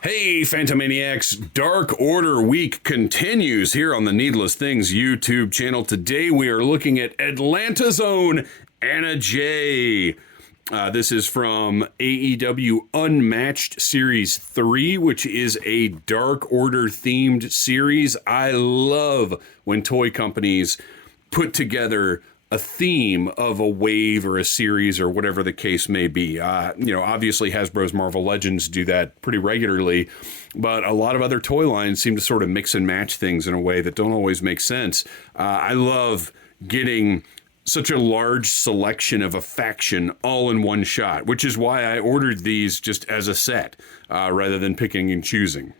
Hey, Phantomaniacs! Dark Order Week continues here on the Needless Things YouTube channel. Today we are looking at Atlanta's own Anna Jay. This is from AEW Unmatched Series 3, which is a Dark Order themed series. I love when toy companies put together a theme of a wave or a series or whatever the case may be. Obviously Hasbro's Marvel Legends do that pretty regularly, but a lot of other toy lines seem to sort of mix and match things in a way that don't always make sense. I love getting such a large selection of a faction all in one shot, which is why I ordered these just as a set rather than picking and choosing.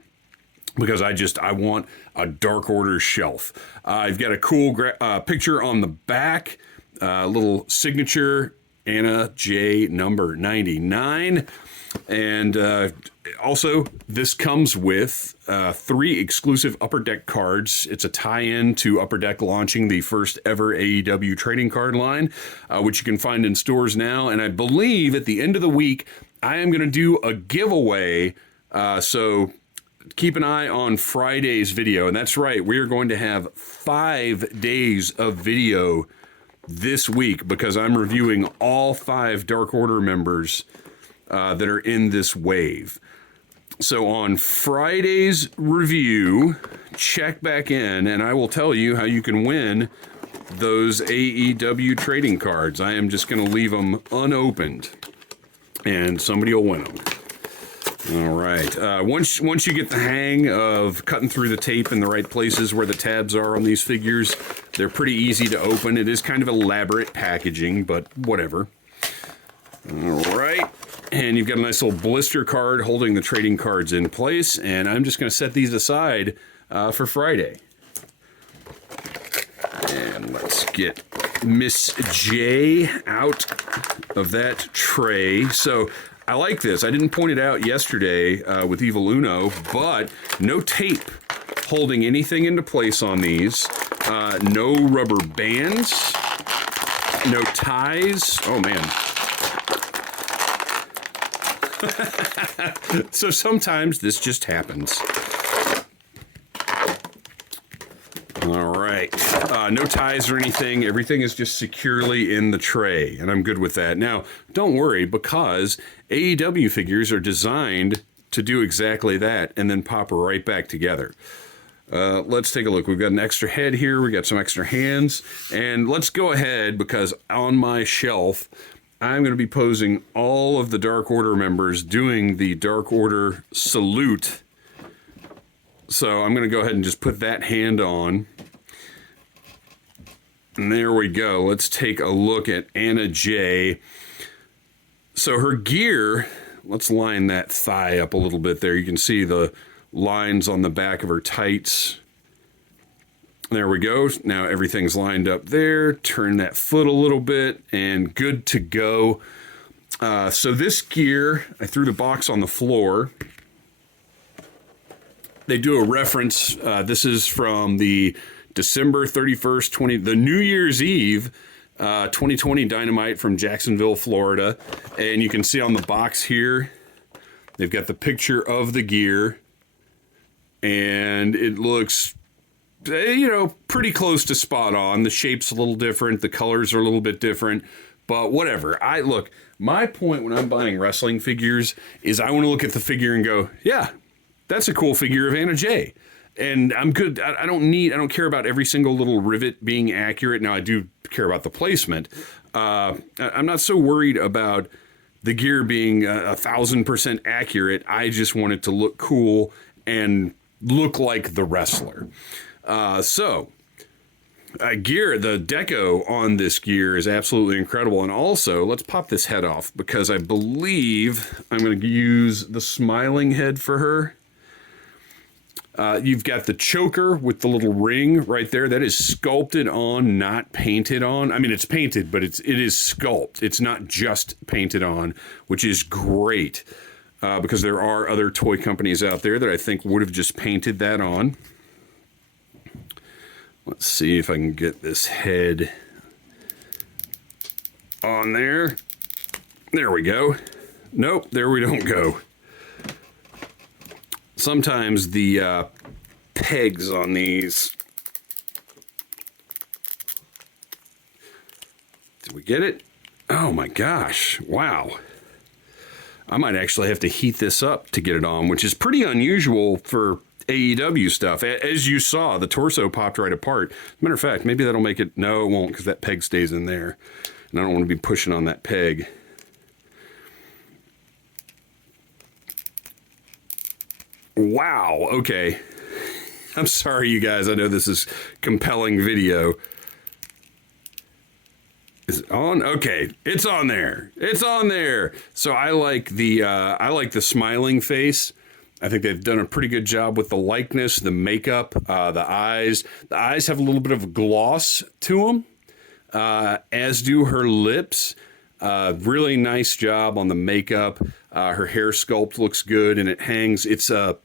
Because I want a Dark Order shelf. I've got a cool picture on the back, little signature, Anna J number 99. And also, this comes with 3 exclusive Upper Deck cards. It's a tie-in to Upper Deck launching the first ever AEW trading card line, which you can find in stores now. And I believe at the end of the week, I am going to do a giveaway. So keep an eye on Friday's video. And that's right, we are going to have 5 days of video this week because I'm reviewing all 5 Dark Order members that are in this wave. So on Friday's review, check back in and I will tell you how you can win those AEW trading cards. I am just going to leave them unopened and somebody will win them. All right. Once you get the hang of cutting through the tape in the right places where the tabs are on these figures, they're pretty easy to open. It is kind of elaborate packaging, but whatever. All right. And you've got a nice little blister card holding the trading cards in place, and I'm just going to set these aside for Friday. And let's get Miss J out of that tray. So I like this. I didn't point it out yesterday with Evil Uno, but no tape holding anything into place on these. No rubber bands. No ties. Oh, man. So sometimes this just happens. All right. No ties or anything. Everything is just securely in the tray, and I'm good with that. Now, don't worry, because AEW figures are designed to do exactly that and then pop right back together. Let's take a look. We've got an extra head here. We got some extra hands. And let's go ahead, because on my shelf, I'm going to be posing all of the Dark Order members doing the Dark Order salute. So I'm going to go ahead and just put that hand on. And there we go. Let's take a look at Anna Jay. So her gear, let's line that thigh up a little bit there. You can see the lines on the back of her tights. There we go. Now everything's lined up there. Turn that foot a little bit and good to go. So this gear, I threw the box on the floor. They do a reference. This is from the December 31st, the New Year's Eve 2020 Dynamite from Jacksonville, Florida. And you can see on the box here, they've got the picture of the gear. And it looks, pretty close to spot on. The shape's a little different. The colors are a little bit different. But whatever. Look, my point when I'm buying wrestling figures is I want to look at the figure and go, yeah, that's a cool figure of Anna Jay. And I'm good. I don't care about every single little rivet being accurate. Now, I do care about the placement. I'm not so worried about the gear being 1,000% accurate. I just want it to look cool and look like the wrestler. Gear, the deco on this gear is absolutely incredible. And also, let's pop this head off because I believe I'm going to use the smiling head for her. You've got the choker with the little ring right there. That is sculpted on, not painted on. I mean, it's painted, but it is sculpted. It's not just painted on, which is great because there are other toy companies out there that I think would have just painted that on. Let's see if I can get this head on there. There we go. Nope, there we don't go. sometimes the pegs on these. Did we get it? Oh my gosh. Wow. I might actually have to heat this up to get it on, which is pretty unusual for AEW stuff. As you saw, the torso popped right apart. Matter of fact, maybe that'll make it. No, it won't, because that peg stays in there. And I don't want to be pushing on that peg. Wow. Okay. I'm sorry, you guys. I know this is compelling video. Is it on? Okay, it's on there. It's on there. So I like the smiling face. I think they've done a pretty good job with the likeness, the makeup, the eyes. The eyes have a little bit of gloss to them, as do her lips. Really nice job on the makeup. Her hair sculpt looks good, and it hangs. It's a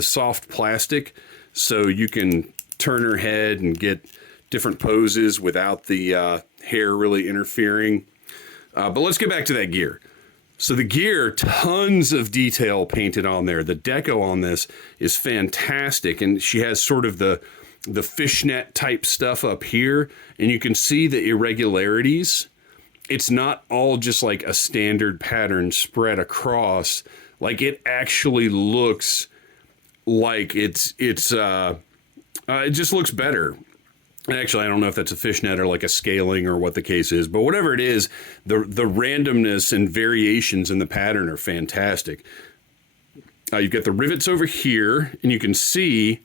soft plastic, so you can turn her head and get different poses without the hair really interfering. But let's get back to that gear. So the gear, tons of detail painted on there. The deco on this is fantastic, and she has sort of the fishnet type stuff up here, and you can see the irregularities. It's not all just like a standard pattern spread across. Like, it actually looks like it just looks better. Actually, I don't know if that's a fishnet or like a scaling or what the case is, but whatever it is, the randomness and variations in the pattern are fantastic. You've got the rivets over here, and you can see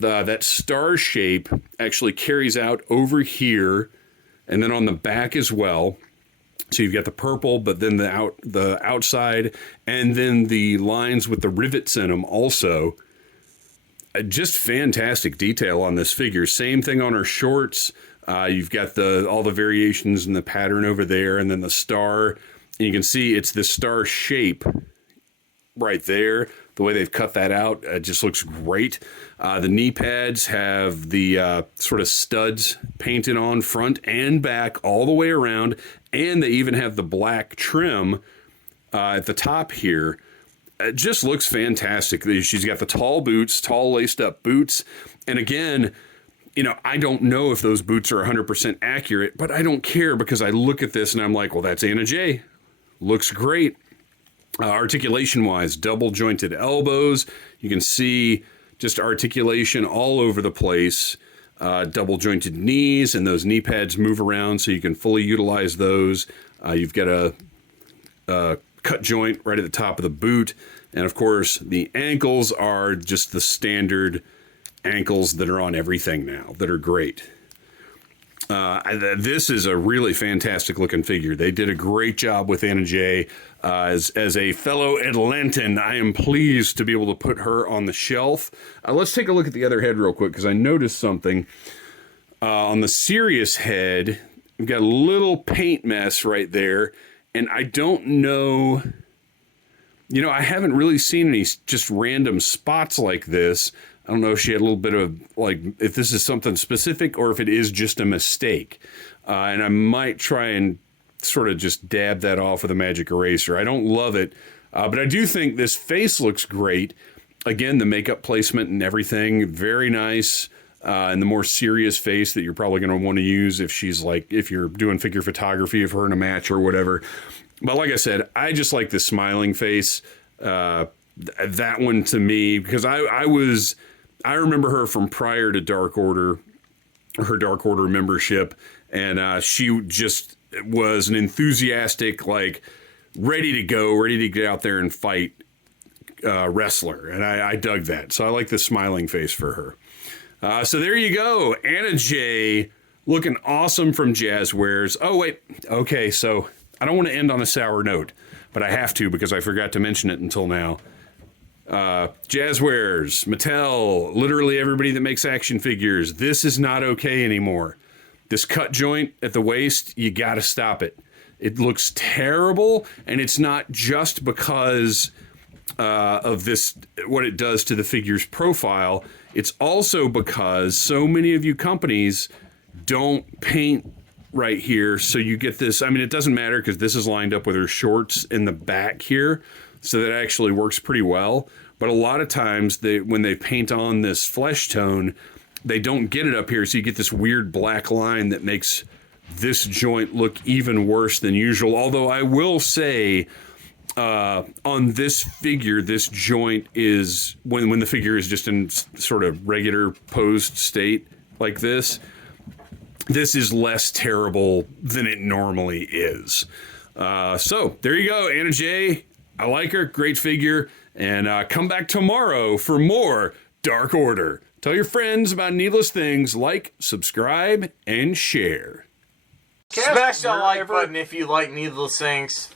that star shape actually carries out over here, and then on the back as well. So you've got the purple, but then the outside, and then the lines with the rivets in them also. Just fantastic detail on this figure. Same thing on her shorts. You've got all the variations in the pattern over there, and then the star. And you can see it's this star shape right there. The way they've cut that out, it just looks great. The knee pads have the sort of studs painted on front and back all the way around, and they even have the black trim at the top here. It just looks fantastic. She's got the tall boots, tall laced up boots. And again, I don't know if those boots are 100% accurate, but I don't care, because I look at this and I'm like, well, that's Anna Jay. Looks great. Articulation wise, double jointed elbows. You can see just articulation all over the place. Double jointed knees, and those knee pads move around so you can fully utilize those. You've got a cut joint right at the top of the boot, and of course the ankles are just the standard ankles that are on everything now that are great. This is a really fantastic looking figure. They did a great job with Anna Jay. As a fellow Atlantan, I am pleased to be able to put her on the shelf. Let's take a look at the other head real quick, because I noticed something on the Sirius head. We've got a little paint mess right there. And I don't know, I haven't really seen any just random spots like this. I don't know if she had a little bit of, if this is something specific or if it is just a mistake. And I might try and sort of just dab that off with a magic eraser. I don't love it, but I do think this face looks great. Again, the makeup placement and everything, very nice. And the more serious face that you're probably going to want to use if you're doing figure photography of her in a match or whatever. But like I said, I just like the smiling face. That one to me, because I remember her from prior to Dark Order, her Dark Order membership, and she just was an enthusiastic, ready to go, ready to get out there and fight wrestler. And I dug that. So I like the smiling face for her. So there you go. Anna Jay looking awesome from Jazwares. Oh, wait. Okay, so I don't want to end on a sour note, but I have to, because I forgot to mention it until now. Jazwares, Mattel, literally everybody that makes action figures. This is not okay anymore. This cut joint at the waist, you got to stop it. It looks terrible, and it's not just because of this, what it does to the figure's profile. It's also because so many of you companies don't paint right here. So you get this, it doesn't matter because this is lined up with her shorts in the back here. So that actually works pretty well. But a lot of times, when they paint on this flesh tone, they don't get it up here, so you get this weird black line that makes this joint look even worse than usual. Although I will say, on this figure, this joint is, when the figure is just in sort of regular posed state like this is less terrible than it normally is. So there you go, Anna Jay. I like her, great figure. And come back tomorrow for more Dark Order. Tell your friends about Needless Things, like, subscribe, and share. Smash that like button if you like Needless Things.